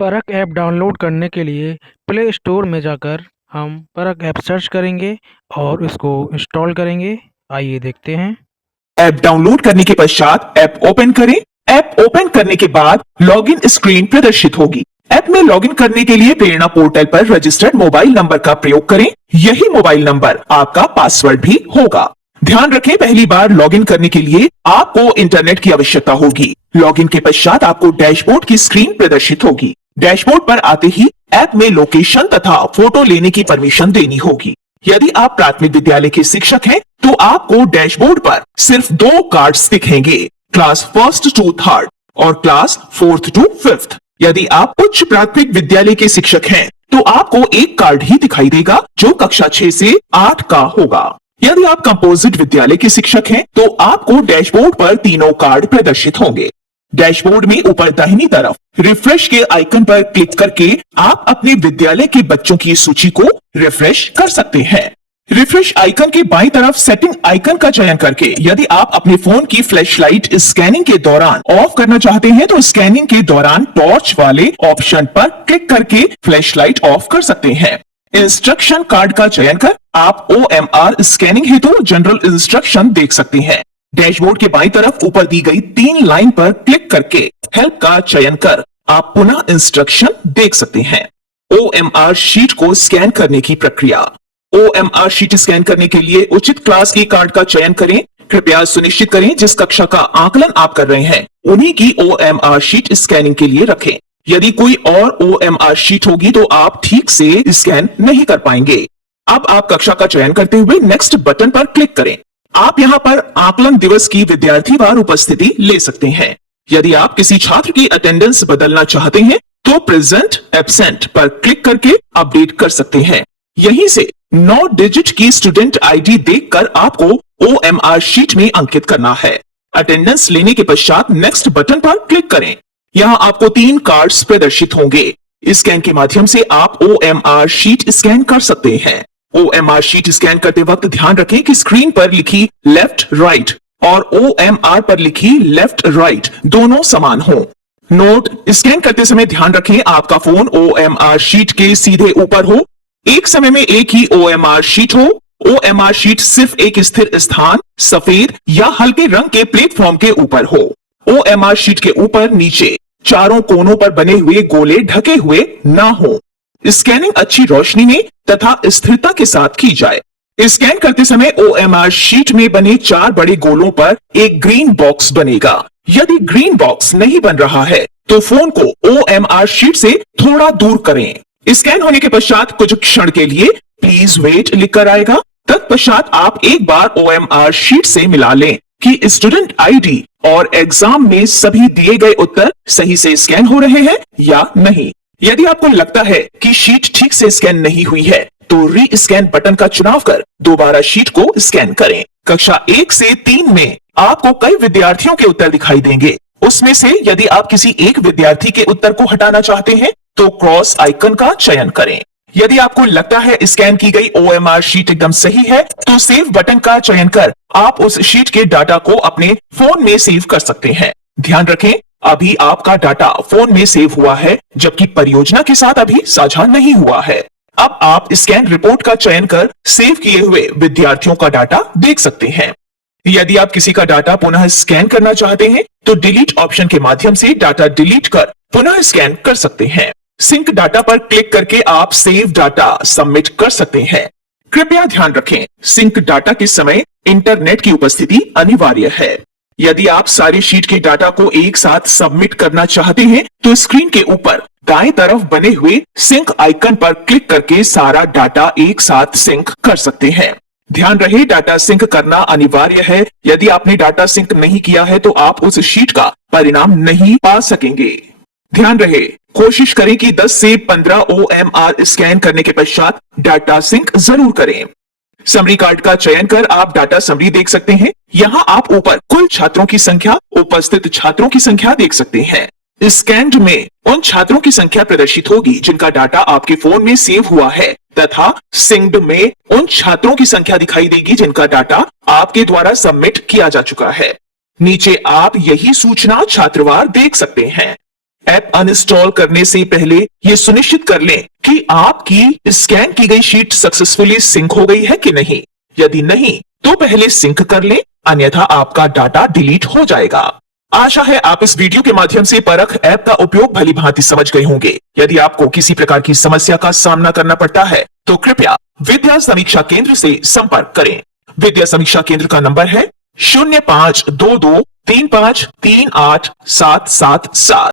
परक app download करने के लिए प्ले स्टोर में जाकर हम परक ऐप सर्च करेंगे और इसको इंस्टॉल करेंगे। आइए देखते हैं। ऐप डाउनलोड करने के पश्चात ऐप ओपन करें। ऐप ओपन करने के बाद लॉगिन स्क्रीन प्रदर्शित होगी। ऐप में लॉगिन करने के लिए प्रेरणा पोर्टल पर रजिस्टर्ड मोबाइल नंबर का प्रयोग करें। यही मोबाइल नंबर आपका पासवर्ड भी होगा। ध्यान रखें, पहली बार लॉगिन करने के लिए आपको इंटरनेट की आवश्यकता होगी। लॉगिन के पश्चात आपको डैशबोर्ड की स्क्रीन प्रदर्शित होगी। डैशबोर्ड पर आते ही ऐप में लोकेशन तथा फोटो लेने की परमिशन देनी होगी। यदि आप प्राथमिक विद्यालय के शिक्षक हैं तो आपको डैशबोर्ड पर सिर्फ 2 कार्ड्स दिखेंगे, क्लास 1 to 3 और क्लास 4 to 5। यदि आप उच्च प्राथमिक विद्यालय के शिक्षक हैं तो आपको एक कार्ड ही दिखाई देगा जो कक्षा 6 से 8 का होगा। यदि आप कंपोजिट विद्यालय के शिक्षक हैं तो आपको डैशबोर्ड पर तीनों कार्ड प्रदर्शित होंगे। डैशबोर्ड में ऊपर दाहिनी तरफ रिफ्रेश के आइकन पर क्लिक करके आप अपने विद्यालय के बच्चों की सूची को रिफ्रेश कर सकते हैं। रिफ्रेश आइकन के बाईं तरफ सेटिंग आइकन का चयन करके यदि आप अपने फोन की फ्लैशलाइट स्कैनिंग के दौरान ऑफ करना चाहते हैं तो स्कैनिंग के दौरान टॉर्च वाले ऑप्शन पर क्लिक करके फ्लैशलाइट ऑफ कर सकते हैं। इंस्ट्रक्शन कार्ड का चयन कर आप OMR स्कैनिंग हेतु जनरल इंस्ट्रक्शन देख सकते हैं। डैशबोर्ड के बाईं तरफ ऊपर दी गई 3 लाइन पर क्लिक करके हेल्प का चयन कर आप पुनः इंस्ट्रक्शन देख सकते हैं। OMR शीट को स्कैन करने की प्रक्रिया। OMR शीट स्कैन करने के लिए उचित क्लास की कार्ड का चयन करें। कृपया सुनिश्चित करें जिस कक्षा का आकलन आप कर रहे हैं उन्हीं की OMR शीट स्कैनिंग के लिए रखें। यदि कोई और OMR शीट होगी तो आप ठीक से स्कैन नहीं कर पाएंगे। अब आप कक्षा का चयन करते हुए नेक्स्ट बटन पर क्लिक करें। आप यहां पर आकलन दिवस की विद्यार्थीवार उपस्थिति ले सकते हैं। यदि आप किसी छात्र की अटेंडेंस बदलना चाहते हैं तो प्रेजेंट एब्सेंट पर क्लिक करके अपडेट कर सकते हैं। यहीं से 9 डिजिट की स्टूडेंट आईडी देखकर आपको OMR शीट में अंकित करना है। अटेंडेंस लेने के पश्चात नेक्स्ट बटन पर क्लिक करें। यहाँ आपको 3 कार्ड्स प्रदर्शित होंगे। स्कैन के माध्यम से आप OMR शीट स्कैन कर सकते हैं। OMR शीट स्कैन करते वक्त ध्यान रखें कि स्क्रीन पर लिखी लेफ्ट राइट और OMR पर लिखी लेफ्ट राइट दोनों समान हों। नोट, स्कैन करते समय ध्यान रखें आपका फोन OMR शीट के सीधे ऊपर हो। एक समय में एक ही OMR शीट हो। OMR शीट सिर्फ एक स्थिर स्थान सफेद या हल्के रंग के प्लेटफॉर्म के ऊपर हो। OMR शीट के ऊपर नीचे चारों कोनों पर बने हुए गोले ढके हुए ना हो। स्कैनिंग अच्छी रोशनी में तथा स्थिरता के साथ की जाए। स्कैन करते समय OMR शीट में बने 4 बड़े गोलों पर एक ग्रीन बॉक्स बनेगा। यदि ग्रीन बॉक्स नहीं बन रहा है तो फोन को OMR शीट से थोड़ा दूर करें। स्कैन होने के पश्चात कुछ क्षण के लिए प्लीज वेट लिखकर आएगा। तत्पश्चात आप एक बार OMR शीट से मिला लें कि स्टूडेंट आईडी और एग्जाम में सभी दिए गए उत्तर सही से स्कैन हो रहे हैं या नहीं। यदि आपको लगता है कि शीट ठीक से स्कैन नहीं हुई है तो री स्कैन बटन का चुनाव कर दोबारा शीट को स्कैन करें। कक्षा 1 से 3 में आपको कई विद्यार्थियों के उत्तर दिखाई देंगे। उसमें से यदि आप किसी एक विद्यार्थी के उत्तर को हटाना चाहते हैं तो क्रॉस आइकन का चयन करें। यदि आपको लगता है स्कैन की गई OMR शीट एकदम सही है तो सेव बटन का चयन कर आप उस शीट के डाटा को अपने फोन में सेव कर सकते हैं। ध्यान रखें, अभी आपका डाटा फोन में सेव हुआ है जबकि परियोजना के साथ अभी साझा नहीं हुआ है। अब आप स्कैन रिपोर्ट का चयन कर सेव किए हुए विद्यार्थियों का डाटा देख सकते हैं। यदि आप किसी का डाटा पुनः स्कैन करना चाहते हैं तो डिलीट ऑप्शन के माध्यम से डाटा डिलीट कर पुनः स्कैन कर सकते हैं। सिंक डाटा पर क्लिक करके आप सेव डाटा सबमिट कर सकते हैं। कृपया ध्यान रखें, सिंक डाटा के समय इंटरनेट की उपस्थिति अनिवार्य है। यदि आप सारी शीट के डाटा को एक साथ सबमिट करना चाहते हैं तो स्क्रीन के ऊपर दाएं तरफ बने हुए सिंक आइकन पर क्लिक करके सारा डाटा एक साथ सिंक कर सकते हैं। ध्यान रहे, डाटा सिंक करना अनिवार्य है। यदि आपने डाटा सिंक नहीं किया है तो आप उस शीट का परिणाम नहीं पा सकेंगे। ध्यान रहे, कोशिश करें कि 10 से 15 OMR स्कैन करने के पश्चात डाटा सिंक जरूर करें। समरी कार्ड का चयन कर आप डाटा समरी देख सकते हैं। यहाँ आप ऊपर कुल छात्रों की संख्या, उपस्थित छात्रों की संख्या देख सकते हैं। स्कैन्ड में उन छात्रों की संख्या प्रदर्शित होगी जिनका डाटा आपके फोन में सेव हुआ है तथा सिंक्ड में उन छात्रों की संख्या दिखाई देगी जिनका डाटा आपके द्वारा सबमिट किया जा चुका है। नीचे आप यही सूचना छात्रवार देख सकते हैं। ऐप अनइंस्टॉल करने से पहले ये सुनिश्चित कर लें कि आपकी स्कैन की गई शीट सक्सेसफुली सिंक हो गई है कि नहीं। यदि नहीं तो पहले सिंक कर लें, अन्यथा आपका डाटा डिलीट हो जाएगा। आशा है आप इस वीडियो के माध्यम से परख ऐप का उपयोग भली भांति समझ गए होंगे। यदि आपको किसी प्रकार की समस्या का सामना करना पड़ता है तो कृपया विद्या समीक्षा केंद्र से संपर्क करें। विद्या समीक्षा केंद्र का नंबर है 0522353877।